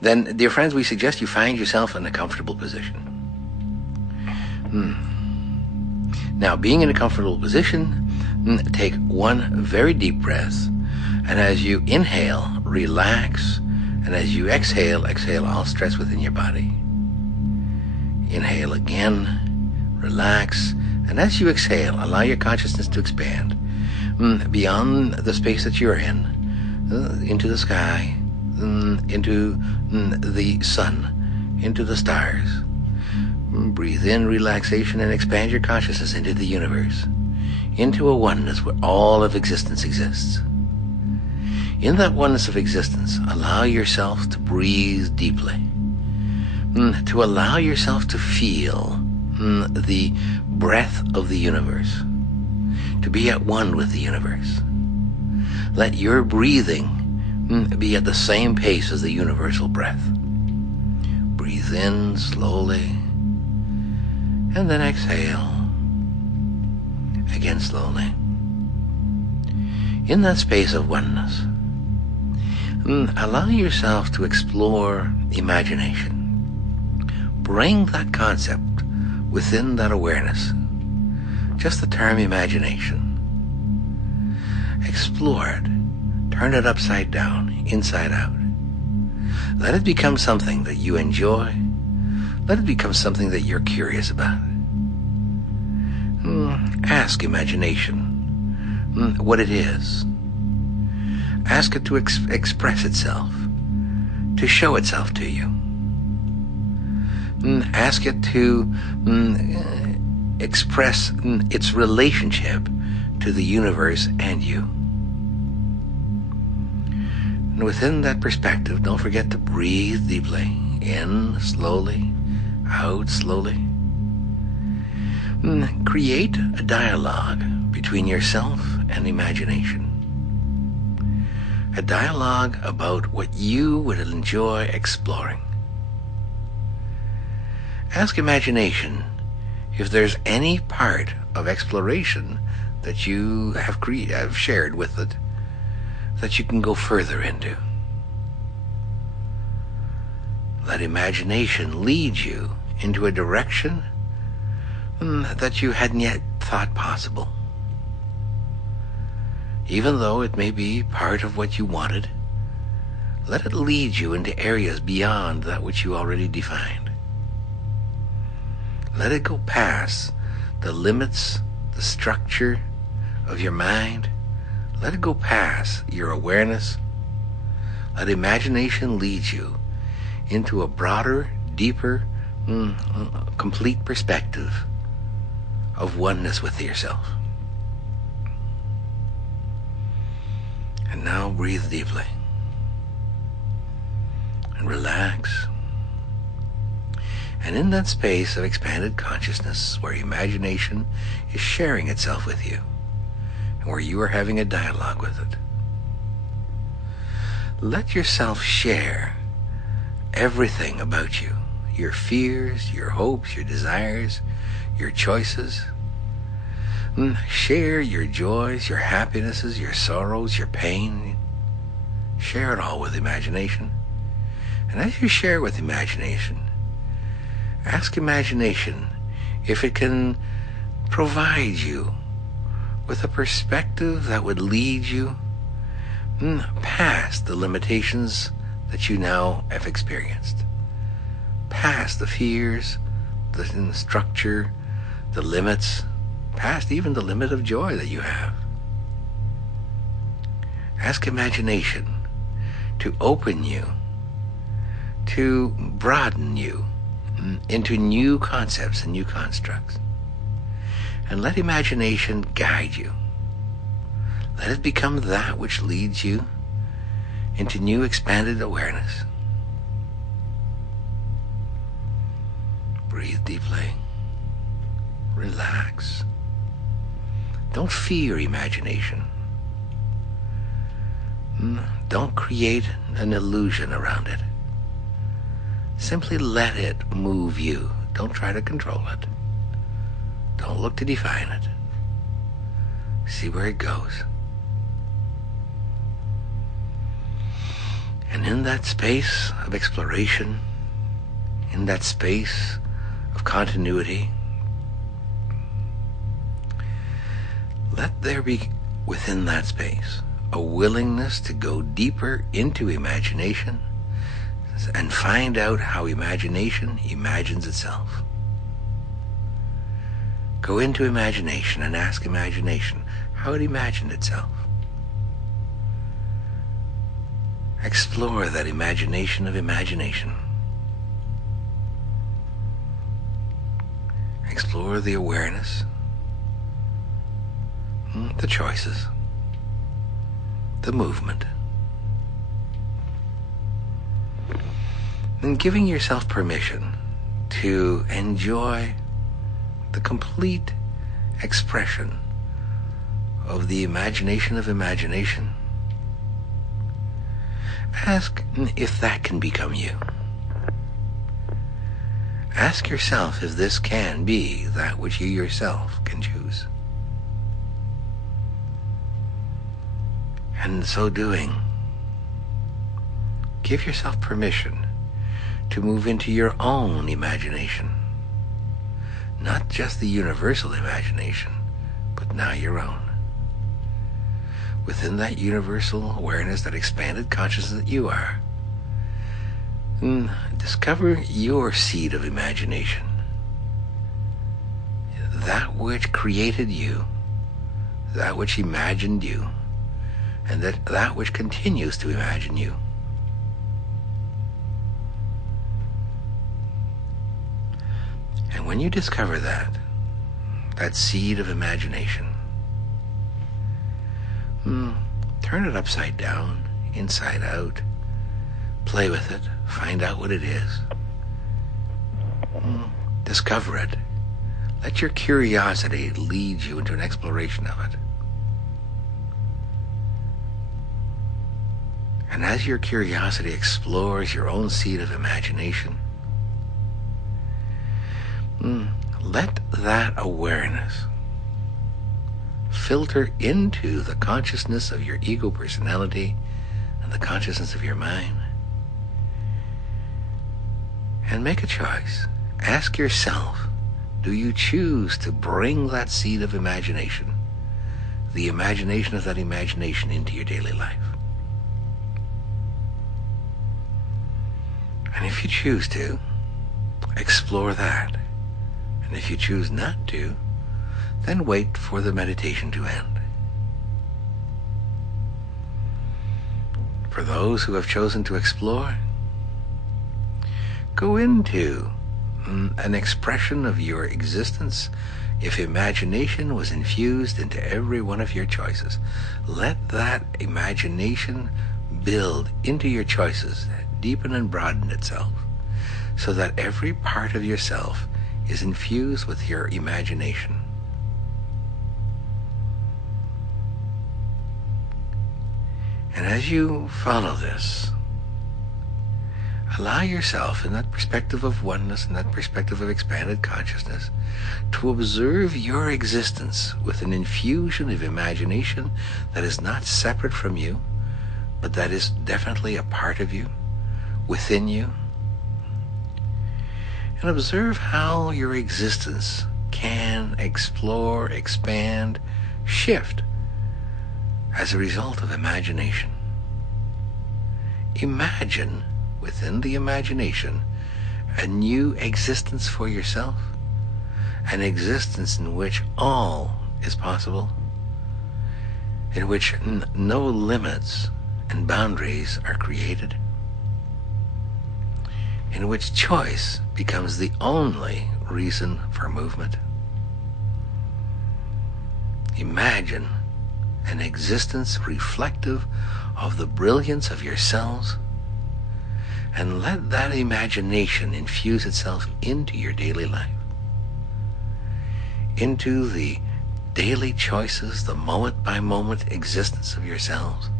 Then, dear friends, we suggest you find yourself in a comfortable position. Now, being in a comfortable position, take one very deep breath, and as you inhale, relax, and as you exhale all stress within your body. Inhale again, relax, and as you exhale, allow your consciousness to expand beyond the space that you're in, into the sky, into the sun, into the stars. Breathe in relaxation and expand your consciousness into the universe, into a oneness where all of existence exists. In that oneness of existence, allow yourself to breathe deeply, to allow yourself to feel the breath of the universe, to be at one with the universe. Let your breathing be at the same pace as the universal breath. Breathe in slowly, and then exhale again slowly. In that space of oneness, allow yourself to explore imagination. Bring that concept within that awareness. Just the term imagination. Explore it. Turn it upside down, inside out. Let it become something that you enjoy. Let it become something that you're curious about. Ask imagination what it is. Ask it to express itself, to show itself to you. Ask it to express its relationship to the universe and you. And within that perspective, don't forget to breathe deeply. In slowly, out slowly. Create a dialogue between yourself and imagination. A dialogue about what you would enjoy exploring. Ask imagination if there's any part of exploration that you have shared with it that you can go further into. Let imagination lead you into a direction that you hadn't yet thought possible. Even though it may be part of what you wanted, let it lead you into areas beyond that which you already defined. Let it go past the limits, the structure of your mind. Let it go past your awareness. Let imagination lead you into a broader, deeper, complete perspective of oneness with yourself. And now breathe deeply and relax. And in that space of expanded consciousness where imagination is sharing itself with you and where you are having a dialogue with it, let yourself share everything about you, your fears, your hopes, your desires, your choices. Share your joys, your happinesses, your sorrows, your pain. Share it all with imagination. And as you share with imagination, ask imagination if it can provide you with a perspective that would lead you past the limitations that you now have experienced, past the fears, the structure, the limits, past even the limit of joy that you have. Ask imagination to open you, to broaden you into new concepts and new constructs. And let imagination guide you. Let it become that which leads you into new expanded awareness. Breathe deeply. Relax. Don't fear imagination. Don't create an illusion around it. Simply let it move you. Don't try to control it. Don't look to define it. See where it goes. And in that space of exploration, in that space of continuity, let there be within that space a willingness to go deeper into imagination and find out how imagination imagines itself. Go into imagination and ask imagination how it imagined itself. Explore that imagination of imagination. Explore the awareness, the choices, the movement. And giving yourself permission to enjoy the complete expression of the imagination of imagination. Ask if that can become you. Ask yourself if this can be that which you yourself can choose. And in so doing, give yourself permission to move into your own imagination. Not just the universal imagination, but now your own. Within that universal awareness, that expanded consciousness that you are, discover your seed of imagination. That which created you, that which imagined you, and that which continues to imagine you. And when you discover that seed of imagination, turn it upside down, inside out, play with it, find out what it is, discover it. Let your curiosity lead you into an exploration of it. And as your curiosity explores your own seed of imagination, let that awareness filter into the consciousness of your ego personality and the consciousness of your mind. And make a choice. Ask yourself, do you choose to bring that seed of imagination, the imagination of that imagination, into your daily life? And if you choose to, explore that. And if you choose not to, then wait for the meditation to end. For those who have chosen to explore, go into an expression of your existence. If imagination was infused into every one of your choices, let that imagination build into your choices, deepen and broaden itself, so that every part of yourself is infused with your imagination. And as you follow this, allow yourself, in that perspective of oneness, in that perspective of expanded consciousness, to observe your existence with an infusion of imagination that is not separate from you, but that is definitely a part of you, within you. And observe how your existence can explore, expand, shift as a result of imagination. Imagine within the imagination a new existence for yourself, an existence in which all is possible, in which no limits and boundaries are created, in which choice becomes the only reason for movement. Imagine an existence reflective of the brilliance of yourselves, and let that imagination infuse itself into your daily life, into the daily choices, the moment-by-moment existence of yourselves.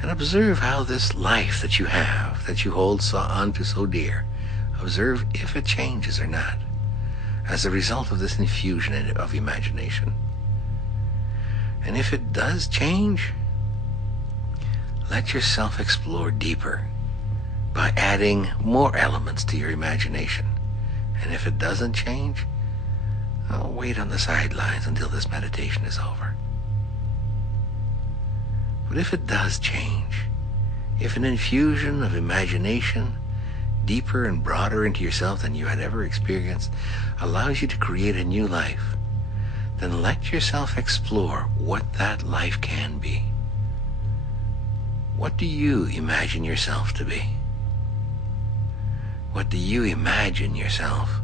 And observe how this life that you have, that you hold on to so dear, observe if it changes or not as a result of this infusion of imagination. And if it does change, let yourself explore deeper by adding more elements to your imagination. And if it doesn't change, I'll wait on the sidelines until this meditation is over. But if it does change, if an infusion of imagination deeper and broader into yourself than you had ever experienced allows you to create a new life, then let yourself explore what that life can be. What do you imagine yourself to be? What do you imagine yourself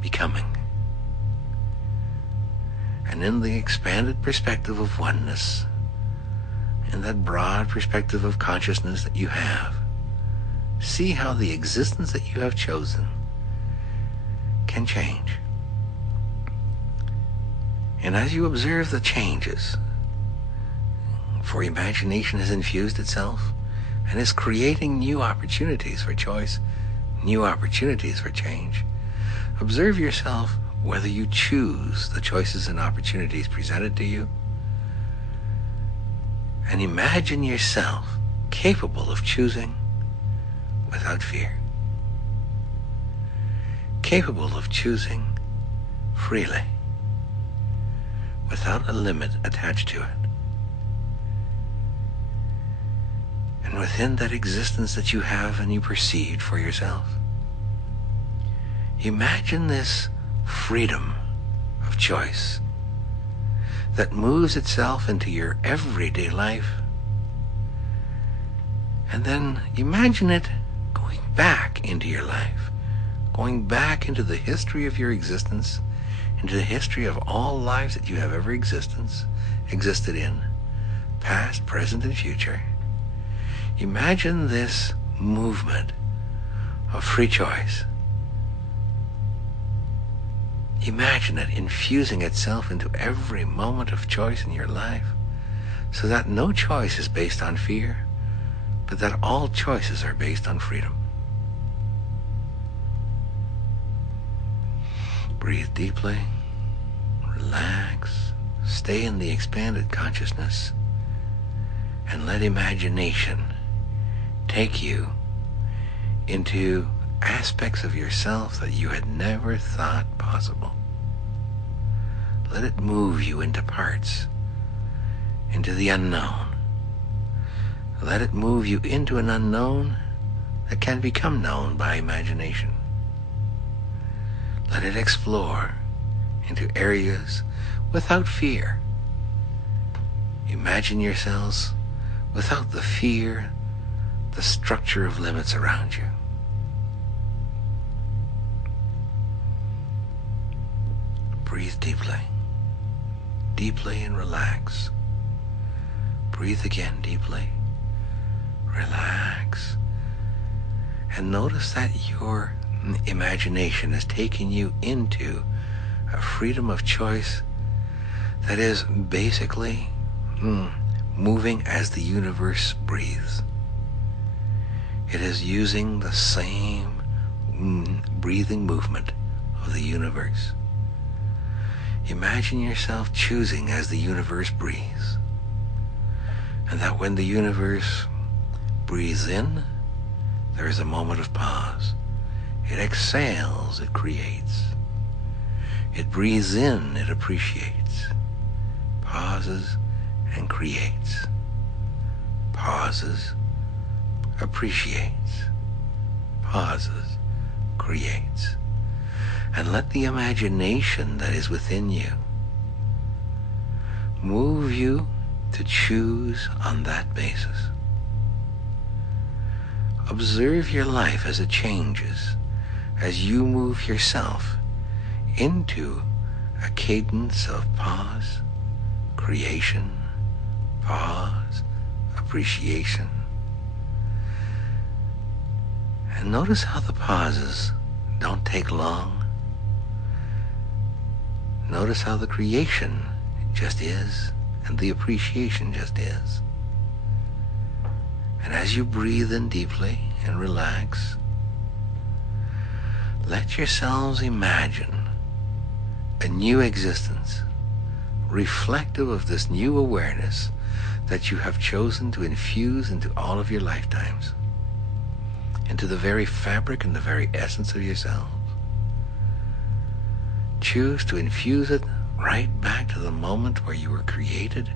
becoming? And in the expanded perspective of oneness, in that broad perspective of consciousness that you have, see how the existence that you have chosen can change. And as you observe the changes, for imagination has infused itself and is creating new opportunities for choice, new opportunities for change, observe yourself whether you choose the choices and opportunities presented to you, and imagine yourself capable of choosing without fear, capable of choosing freely, without a limit attached to it. And within that existence that you have and you perceived for yourself, imagine this freedom of choice that moves itself into your everyday life. And then imagine it going back into your life, going back into the history of your existence, into the history of all lives that you have ever existed in, past, present, and future. Imagine this movement of free choice. Imagine it infusing itself into every moment of choice in your life, so that no choice is based on fear, but that all choices are based on freedom. Breathe deeply, relax, stay in the expanded consciousness, and let imagination take you into aspects of yourself that you had never thought possible. Let it move you into parts, into the unknown. Let it move you into an unknown that can become known by imagination. Let it explore into areas without fear. Imagine yourselves without the fear, the structure of limits around you. Breathe deeply, deeply, and relax. Breathe again deeply, relax, and notice that your imagination is taking you into a freedom of choice that is basically moving as the universe breathes. It is using the same breathing movement of the universe. Imagine yourself choosing as the universe breathes, and that when the universe breathes in, there is a moment of pause. It exhales, it creates. It breathes in, it appreciates. Pauses and creates. Pauses, appreciates. Pauses, creates. And let the imagination that is within you move you to choose on that basis. Observe your life as it changes, as you move yourself into a cadence of pause, creation, pause, appreciation. And notice how the pauses don't take long. Notice how the creation just is, and the appreciation just is. And as you breathe in deeply and relax, let yourselves imagine a new existence, reflective of this new awareness that you have chosen to infuse into all of your lifetimes, into the very fabric and the very essence of yourselves. Choose to infuse it right back to the moment where you were created,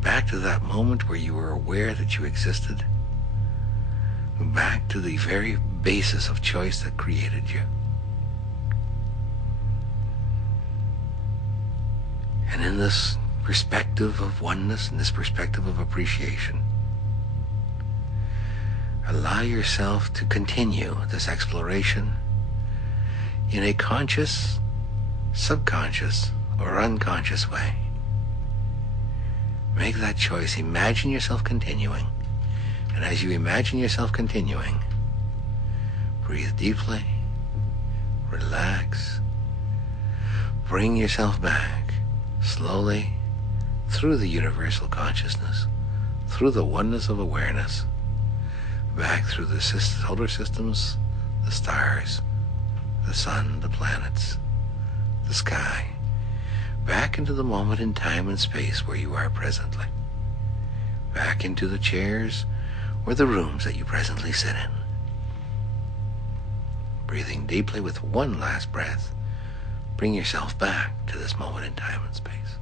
back to that moment where you were aware that you existed, back to the very basis of choice that created you. And in this perspective of oneness, in this perspective of appreciation, allow yourself to continue this exploration in a conscious, subconscious, or unconscious way. Make that choice. Imagine yourself continuing. And as you imagine yourself continuing, breathe deeply, relax, bring yourself back slowly through the universal consciousness, through the oneness of awareness, back through the solar systems, the stars, the sun, the planets, the sky, back into the moment in time and space where you are presently, back into the chairs or the rooms that you presently sit in. Breathing deeply with one last breath, bring yourself back to this moment in time and space.